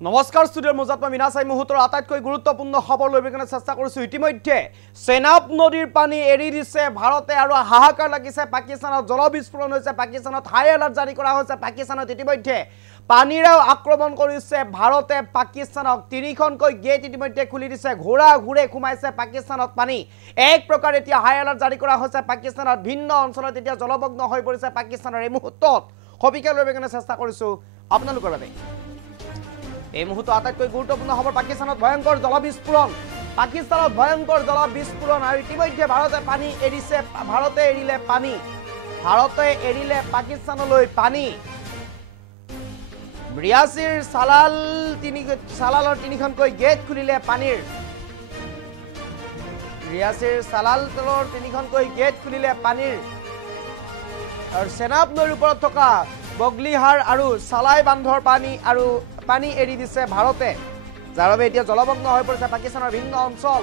নমস্কাৰ ষ্টুডিঅ'ৰ মজাত মই মিনাচাই মুহূৰ্তৰ আটাইতকৈ গুৰুত্বপূৰ্ণ খবৰ লৈ বিকানে চেষ্টা কৰিছোঁ। ইতিমধ্যে চেনাব নদীৰ পানী এৰি দিছে ভাৰতে আৰু হাহাকাৰ লাগিছে পাকিস্তানত। জলবিস্ফোৰণ হৈছে পাকিস্তানত, হাই এলাৰ্ট জাৰি কৰা হৈছে পাকিস্তানত। ইতিমধ্যে পানীৰেও আক্ৰমণ কৰিছে ভাৰতে পাকিস্তানক। তিনিখনকৈ গেট ইতিমধ্যে খুলি দিছে, ঘোঁৰা ঘূৰে সোমাইছে পাকিস্তানত পানী। এক প্ৰকাৰ এতিয়া হাই এলাৰ্ট জাৰি কৰা হৈছে পাকিস্তানত। ভিন্ন অঞ্চলত এতিয়া জলমগ্ন হৈ পৰিছে পাকিস্তানৰ। এই মুহূৰ্তত সবিশেষ লৈ বিকানে চেষ্টা কৰিছোঁ আপোনালোকৰ বাবে। এই মুহূৰ্তে আটাইতকৈ গুৰুত্বপূৰ্ণ খবৰ, পাকিস্তানত ভয়ংকৰ জলবিস্ফোৰণ। পাকিস্তানত ভয়ংকৰ জলবিস্ফোৰণ আৰু ইতিমধ্যে ভাৰতে পানী এৰিছে। ভাৰতে এৰিলে পানী, ভাৰতে এৰিলে পাকিস্তানলৈ পানী। ৰিয়াছিৰ সালালৰ তিনিখনকৈ গেট খুলিলে পানীৰ। ৰিয়াছিৰ সালালৰ তিনিখনকৈ গেট খুলিলে পানীৰ। আৰু চেনাব নৈৰ ওপৰত থকা বগলিহাৰ আৰু চালাই বান্ধৰ পানী এৰি দিছে ভাৰতে, যাৰ বাবে এতিয়া জলমগ্ন হৈ পৰিছে পাকিস্তানৰ ভিন্ন অঞ্চল।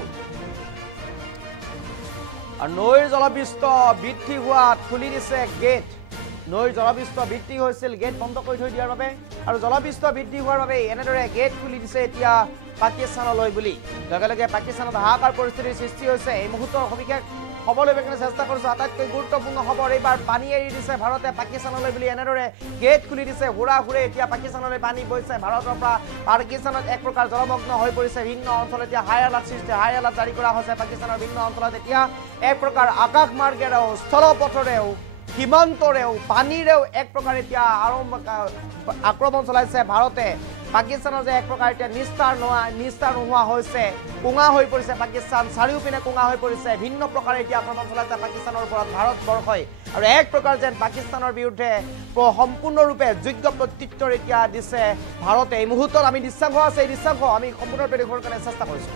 আৰু নৈৰ জলপৃষ্ঠ বৃদ্ধি হোৱাত খুলি দিছে গেট। নৈৰ জলপৃষ্ঠ বৃদ্ধি হৈছিল, গেট বন্ধ কৰি থৈ দিয়াৰ বাবে, আৰু জলপৃষ্ঠ বৃদ্ধি হোৱাৰ বাবে এনেদৰে গেট খুলি দিছে এতিয়া পাকিস্তানলৈ বুলি। লগে লগে পাকিস্তানত হাহাকাৰ পৰিস্থিতিৰ সৃষ্টি হৈছে। এই মুহূৰ্তৰ সবিশেষ খবৰ লৈ বিকানে চেষ্টা কৰিছোঁ। আটাইতকৈ গুৰুত্বপূৰ্ণ খবৰ, এইবাৰ পানী এৰি দিছে ভাৰতে পাকিস্তানলৈ বুলি এনেদৰে গেট খুলি দিছে। ঘোঁৰা ঘূৰে এতিয়া পাকিস্তানলৈ পানী বৈছে ভাৰতৰ পৰা। পাকিস্তানত এক প্ৰকাৰ জলমগ্ন হৈ পৰিছে ভিন্ন অঞ্চল। এতিয়া হাই এলাৰ্ট সৃষ্টি, হাই এলাৰ্ট জাৰি কৰা হৈছে পাকিস্তানৰ ভিন্ন অঞ্চলত। এতিয়া এক প্ৰকাৰ আকাশ মাৰ্গেৰেও, স্থলপথৰেও, সীমান্তৰেও, পানীৰেও এক প্ৰকাৰ এতিয়া আক্ৰমণ চলাইছে ভাৰতে। পাকিস্তানৰ যে এক প্ৰকাৰ এতিয়া নিস্তাৰ নোহোৱা হৈছে, কোঙা হৈ পৰিছে পাকিস্তান, চাৰিওপিনে কোঙা হৈ পৰিছে। ভিন্ন প্ৰকাৰে এতিয়া আক্ৰমণ চলাইছে পাকিস্তানৰ ওপৰত ভাৰতবৰ্ষই। আৰু এক প্ৰকাৰ যেন পাকিস্তানৰ বিৰুদ্ধে সম্পূৰ্ণৰূপে যোগ্য প্ৰত্যুত্তৰ এতিয়া দিছে ভাৰতে। এই মুহূৰ্তত আমি দৃশ্যাংশ আছে, এই দৃশ্যাংশ আমি সম্পূৰ্ণৰূপে দেখুৱাৰ কাৰণে চেষ্টা কৰিছোঁ।